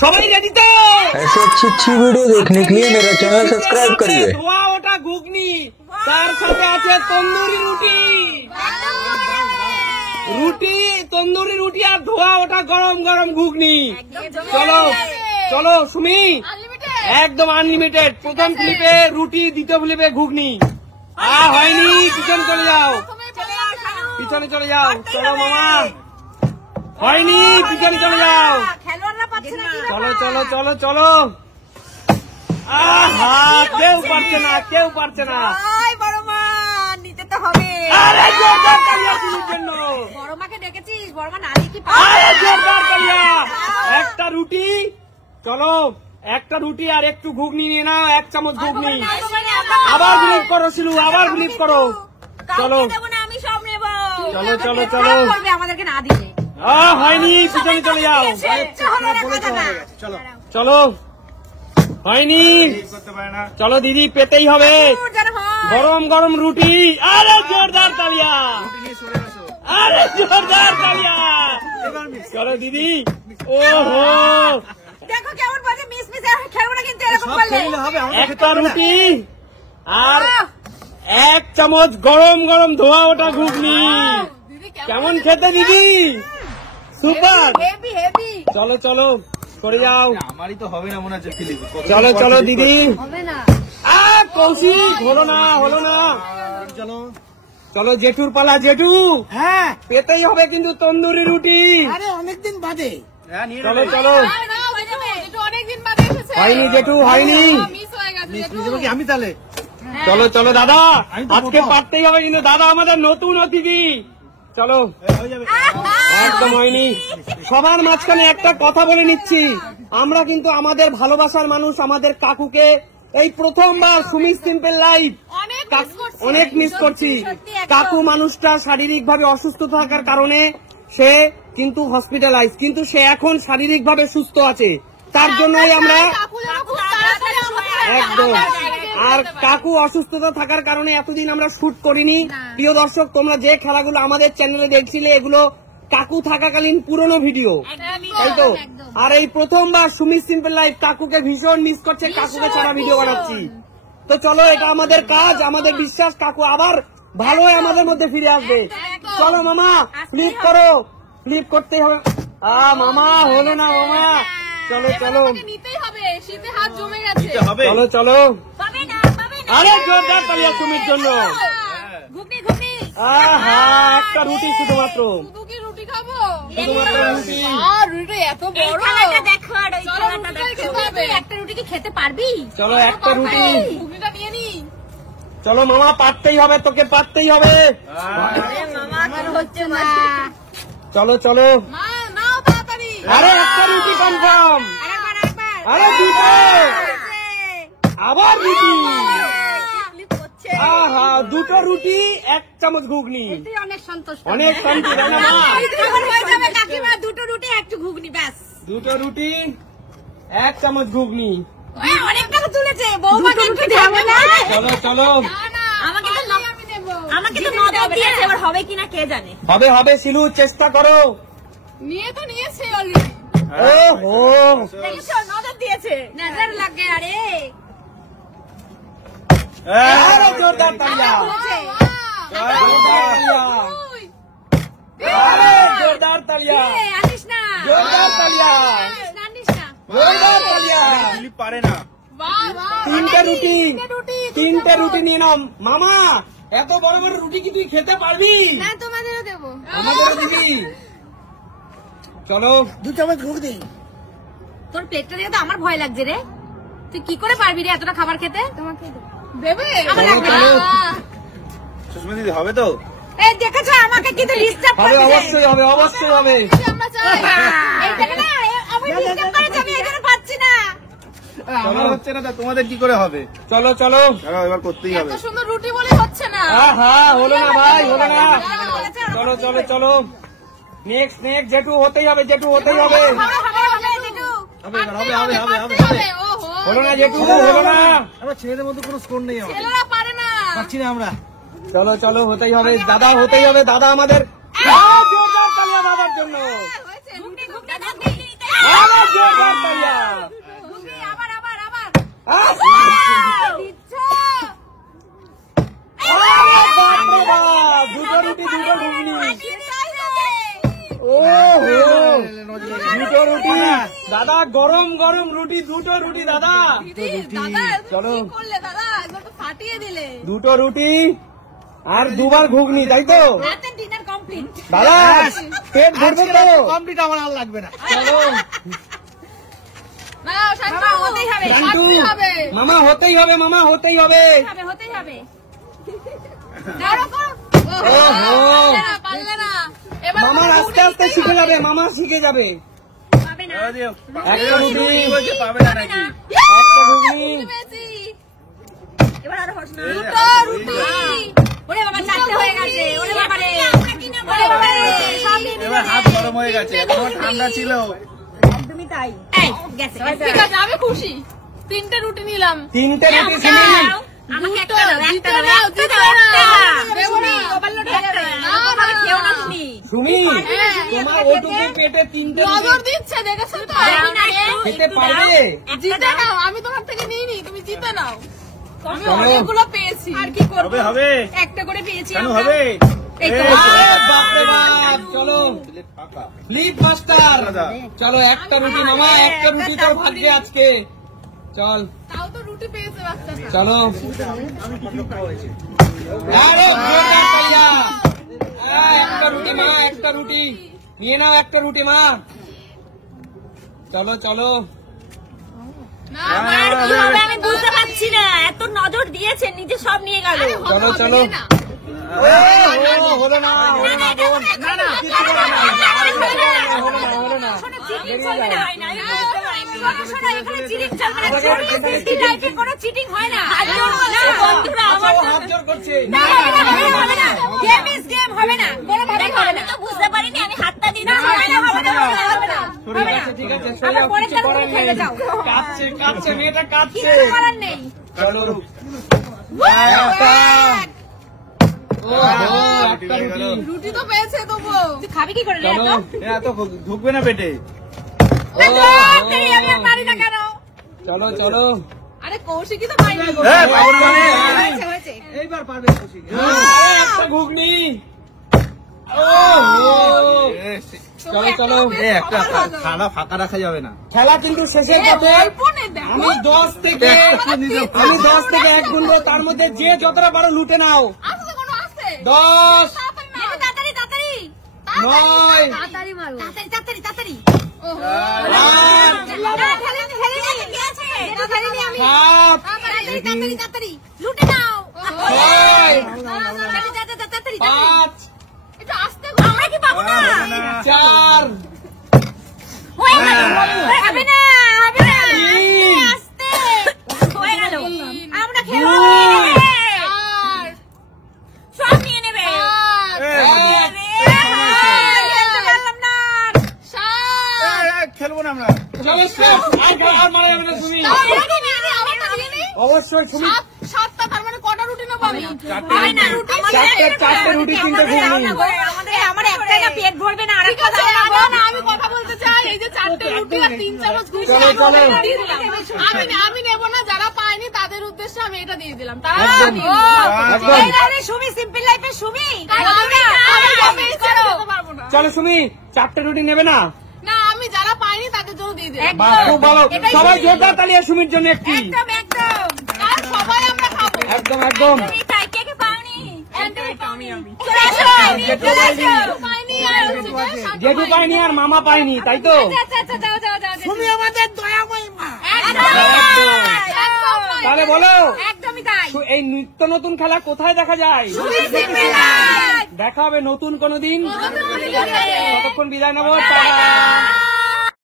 সবাই রেডি তো? ऐसे अच्छी वीडियो देखने के लिए मेरा चैनल सब्सक्राइब करिए। ধোয়া ওটা ঘুগনি, তার সাথে আছে তন্দুরি রুটি। তন্দুরি রুটি আর ধোয়া ওটা গরম গরম ঘুগনি। চলো চলো সুমি, একদম আনলিমিটেড। প্রথম ক্লিপে রুটি, দ্বিতীয় ক্লিপে ঘুগনি। হয়নি, পিছনে চলে যাও, পিছনে চলে যাও। চলো মামা, হয়নি, পিছনে চলে যাও। চলো চলো চলো চলো। কেউ পারছে না, কেউ পারছে না। নিতে তো হবে। আরে জোরদার তালিয়া তোমার জন্য। বড় মাকে ডেকেছিস? বড় মা নালি কি? আরে জোরদার তালিয়া। একটা রুটি, চলো একটা রুটি আর একটু ঘুগনি নিয়ে নাও, 1 চামচ ঘুগনি। আবার বিলিভ করো শিলু, আবার বিলিভ করো। চলো আমি সব নেব। চলো চলো চলো। আমাদেরকে না দিলে হয়নি, পিছনে চলে যাও। চলো হয়নি, চলো দিদি, পেতেই হবে গরম গরম রুটি। আরে জোরদার তালিয়া, আরে জোরদার তালিয়া। চলো দিদি। ওহো, দেখো কেমন বাজে মিস মিস। খেলবো না কিন্তু এরকম করলে। একটা রুটি আর 1 চামচ গরম গরম ধোয়া ওটা ঘুগনি। কেমন খেতে দিদি? সুপার। Heavy heavy. চলো চলো সরে যাও। আমারই তো হবে না মনে হচ্ছে ফিলিপ। চলো চলো দিদি। হবে না। কৌশিক, হলো না হলো না। চলো চলো জেঠুর পালা। জেঠু, হ্যাঁ পেতেই হবে কিন্তু তন্দুরি রুটি। আরে অনেকদিন বাদে। হ্যাঁ নিয়ে চলো চলো। অনেকদিন বাদে এসেছে। হয়নি জেঠু, হয়নি। মিস হয়ে গেছে। কি আমি তাহলে চলো চলো দাদা, আমি তো আজকে প্রথম। পারতেই হবে কিন্তু। দাদা আমাদের নতুন অতিথি। চলো, হয়ে যাবে। একদম হয়নি। সবার মাঝখানে একটা কথা বলে নিচ্ছি, আমরা কিন্তু আমাদের ভালোবাসার মানুষ, আমাদের কাকুকে এই প্রথমবার সুমি সিম্পল লাইভ অনেক মিস করছি। কাকু মানুষটা শারীরিক ভাবে অসুস্থ থাকার কারণে সে কিন্তু হসপিটালাইজ, কিন্তু সে এখন শারীরিক ভাবে সুস্থ আছে। তার জন্যই আমরা একদম, আর কাকু অসুস্থতা থাকার কারণে এতদিন আমরা শুট করিনি। প্রিয় দর্শক, তোমরা যে খেলাগুলো আমাদের চ্যানেলে দেখছিলে এগুলো কাকু থাকাকালীন পুরনো ভিডিও, তাই তো? আর এই প্রথমবার সুমি সিম্পল লাইফ কাকুকে ভীষণ মিস করছে, কাকুকে ছাড়া ভিডিও বানাচ্ছি। তো চলো, এটা আমাদের কাজ, আমাদের বিশ্বাস কাকু আবার ভালো হয়ে আমাদের মধ্যে ফিরে আসবে। চলো মামা, ফ্লিপ করো, ফ্লিপ করতেই হবে। মামা হলো না মামা। চলো চলো, চলো চলো। আরে জোরদার তালিয়া সুমির জন্য। একটা রুটি শুধুমাত্র, শুধুমাত্র রুটি। একটা রুটি কি খেতে পারবি? চলো একটা রুটি। চলো মামা, পারতেই হবে, তোকে পারতেই হবে। হচ্ছে না। চলো চলো। আরে একটা রুটি কনফার্ম। আরে দুটো, আবার রুটি। দুটো রুটি, 1 চামচ ঘুগনি। অনেক সন্তুষ্ট, অনেক শান্তি। কাকিমা দুটো রুটি একটু ঘুগনি, ব্যাস। দুটো রুটি, 1 চামচ ঘুগনি। অনেক টাকা তুলেছে বৌমা, কিন্তু যাবে না। চলো চলো। আমাকে তো নজর দিয়েছে, এবার হবে কিনা কে জানে। হবে হবে শিলু, চেষ্টা করো। নিয়েছে অলরেডি। ওহো, দেখেছো, নজর দিয়েছে, নজর লাগে। আরে আরে জোরদার তালিয়া, আরে জোরদার তালিয়া, আনিস না, জোরদার তালিয়া, আনিস না, জোরদার তালিয়া। ফিলিপ পারে না। তিনটে রুটি নিয়ে নাও। মামা, এত বড় বড় রুটি কি তুই খেতে পারবি? না তোমাদেরও দেবো, আমাদেরও দিবি। চলো 2 চামচ ঘুগনি। তোর পেটটা দেখে তো আমার ভয় লাগছে রে। তুই কি করে পারবি রে এতটা খাবার খেতে? তোমাকে দেবে, আমার লাগবে না। সুস্মিতা দিদি হবে তো? এই দেখেছো, আমাকে কিন্তু ডিস্টার্ব হবে, করছে। অবশ্যই হবে, অবশ্যই হবে। আমরা চাই এই দেখে না, আমি ডিস্টার্ব করেছি, আমি এখানে পাচ্ছি না। আমার হচ্ছে না, তোমাদের কি করে হবে? চলো চলো, এবার করতেই হবে। এত সুন্দর রুটি বলে হচ্ছে না। হলো না ভাই, হলো না। চলো চলো চলো, নেক্সট নেক্সট, জেঠু হতেই হবে, জেঠু হতেই হবে। হলো না জেঠু, হলো না। আমার ছেলেদের মধ্যে কোনো স্কোর নেই, ছেলেরা পারে না, পাচ্ছি না আমরা। চলো চলো, হতেই হবে দাদা, হতেই হবে দাদা আমাদের। জোরদার তালিয়া দাদার জন্য। ঘুগনি ঘুগনি ঘুগনি। জোরদার তালিয়া। দাদা গরম গরম রুটি, দুটো রুটি দাদা, চলো করলে দাদা একবার তো ফাটিয়ে দিলে। দুটো রুটি আর দুবার ঘুগনি, তাই তো রাতের ডিনার কমপ্লিট। দাদা? পেট ভরবে তো? কমপ্লিট আমার আর লাগবে না। চলো না শান্তু হতেই হবে, শান্তু, হতেই হবে, মামা হতেই হবে, মামা হতেই হবে। হতেই হবে। দাঁড়াও করো। ওহো। পারলে না। এবার মামা আস্তে আস্তে শিখে যাবে, মামা শিখে যাবে। পাবে না। একটা রুটি, বলছে পাবে না নাকি? একটা ঘুগনি, পেয়েছি। এবার আরো হস না। দুটো রুটি। ওরে বাবা চারটে হয়ে গেছে। ওরে বাবা রে। ওরে বাবা রে। সব দিয়ে এবার দিলে। হাত গরম হয়ে গেছে, এখন ঠান্ডা ছিল। একদমই তাই। এই গেছে। ঠিক আছে আমি খুশি। 3টে রুটি নিলাম। 3টে রুটি কিনে নিন। আমাকে একটা দাও, একটা দাও, একটা দাও। দেবো না। ওভারলোড হয়ে যাবে। না বাবা খেও না তুমি। সুমি, তোমার ওটুকু পেটে 3টে নজর রুটি দিচ্ছে দেখেছো তো? খেতে পারবে? জিতে নাও, আমি তোমার থেকে নিইনি, তুমি জিতে নাও। আমি চলো। অনেকগুলো পেয়েছি। আর কি করব? হবে হবে একটা করে পেয়েছি কেন আমরা। হবে? এই তো। আরে বাপরে বাপ, চলো ফাঁকা। ফ্লিপ মাস্টার, দাদা। চলো একটা রুটি মামা, একটা রুটি তোর ভাগ্যে আজকে। চল তাও তো রুটি পেয়েছে বাচ্চাটা। চলো। আরে বেটা কাইয়া, একটা রুটি মা, একটা রুটি নিয়ে নাও, একটা রুটি মা। চলো চলো, না আমার কি হবে আমি বুঝতে পারছি না। এত নজর দিয়েছে নিজে সব নিয়ে গেল। চলো চলো। ও, হলো না, হলো না বোন। না না, কিছু হলো না, হলো না, হলো না। বেরিয়ে যাও। চিটিং হয় না বন্ধুরা, আমার ও হাত জোর করছে। গেম ইজ গেম হবে না, কোনোভাবেই হবে না। বুঝতে পারিনি আমি হাতটা দিই না। হবে না, হবে না, হবে না, হবে না। ঠিক আছে, আবার সোজা পরের কিছু টাকা করার খেয়ে নেই। যাও। কাঁদছে কাঁদছে, মেয়েটা কাঁদছে। কিছু করার নেই। চলো একটা। ও একটা রুটি। রুটি তো পেয়েছে তবুও। তুই খাবি কি করে রে চলো। এত? এত ঢুকবে না পেটে। আমি আর পারি না কেন? চলো চলো। আরে কৌশিকই তো পাইনি। হ্যাঁ পাবো না মানে? হয়েছে, হয়েছে। আরে একটা ঘুগনি। ও চলো চলো। একটা থালা ফাঁকা রাখা যাবে না। খেলা কিন্তু শেষের পথে। আমি 10 থেকে 1 গুনবো, তার মধ্যে যে যতটা পারো লুটে নাও। আছে তো কোনো আছে। 10, তাড়াতাড়ি তাড়াতাড়ি 9, তাড়াতাড়ি মারো। তাড়াতাড়ি তাড়াতাড়ি তাড়াতাড়ি। 8, কি আছে? এটা ফেলিনি আমি। 7, তাড়াতাড়ি তাড়াতাড়ি তাড়াতাড়ি লুটে নাও। 6, তাড়াতাড়ি তাড়াতাড়ি 5, একটু আস্তে আমরা কি পাবো না? 4, হয়ে গেল। হবে না, হবে না। তিন। আস্তে হয়ে গেল। আমরা খেলবো। 2, সব নিয়ে নেবে। খেলতে পারলাম না। খেলবো না আমরা। চলো stop। আর মারা যাবে না তুমি। অবশ্যই তুমি। 7টা তার মানে কটা রুটি নেবো আমি? চারটে হয় না, রুটি চারটে রুটি, 3টে ঘুগনি। আমার একটা না পেট ভরবে না, আরেকটা দাও না। আমি কথা বলতে চাই, এই যে 4টে রুটি আর 3 চামচ ঘুষি চলো, আমি চলো। ওদের দিয়ে দিলাম। আমি নেব না, যারা পায়নি তাদের উদ্দেশ্যে আমি এটা দিয়ে দিলাম। তারা একদম, একদম। এই নারে সুমি, সিম্পল লাইফে সুমি। আমি খেতে পারবো না। চলো সুমি, 4টে রুটি নেবে না? না, আমি যারা পাইনি তাদের জন্য দিয়ে দিলাম। বাহ, খুব ভালো। এটাই সবাই সুমি। জোরদার তালিয়া সুমির জন্য একটি। একদম একদম। কারণ সবাই আমরা খাবো। একদম একদম। তাই কে কে পাওনি? একদমই পাওনি আমি। জেঠু পাইনি আর হচ্ছে যে সাত জেঠু পায়নি আর মামা পায়নি, তাই তো? আচ্ছা যাও যাও যাও। তুমি আমাদের দয়াময়ী মা। তাহলে বলো, একদমই তাই। এই নিত্য নতুন খেলা কোথায় দেখা যায়? দেখা হবে নতুন কোনো দিন। ততক্ষণ বিদায় নেবো। টাটা।